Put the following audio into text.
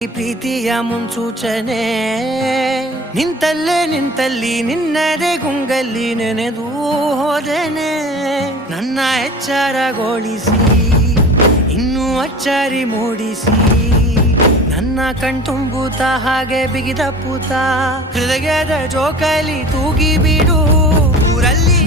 ಪ್ರೀತಿಯ ಮುನ್ಸೂಚನೆ ನಿಂತಲ್ಲಿ ನಿನ್ನದೇ ಗುಂಗಲ್ಲಿ ನೆನೆದು ಹೋದನೆ ನನ್ನ ಎಚ್ಚರಗೊಳಿಸಿ ಇನ್ನೂ ಅಚ್ಚರಿ ಮೂಡಿಸಿ ನನ್ನ ಕಣ್ತುಂಬುತ್ತ ಹಾಗೆ ಬಿಗಿದ ಪೂತ ಹೃದಯದ ಜೋಕಾಲಿ ತೂಗಿ ಬಿಡು ಊರಲ್ಲಿ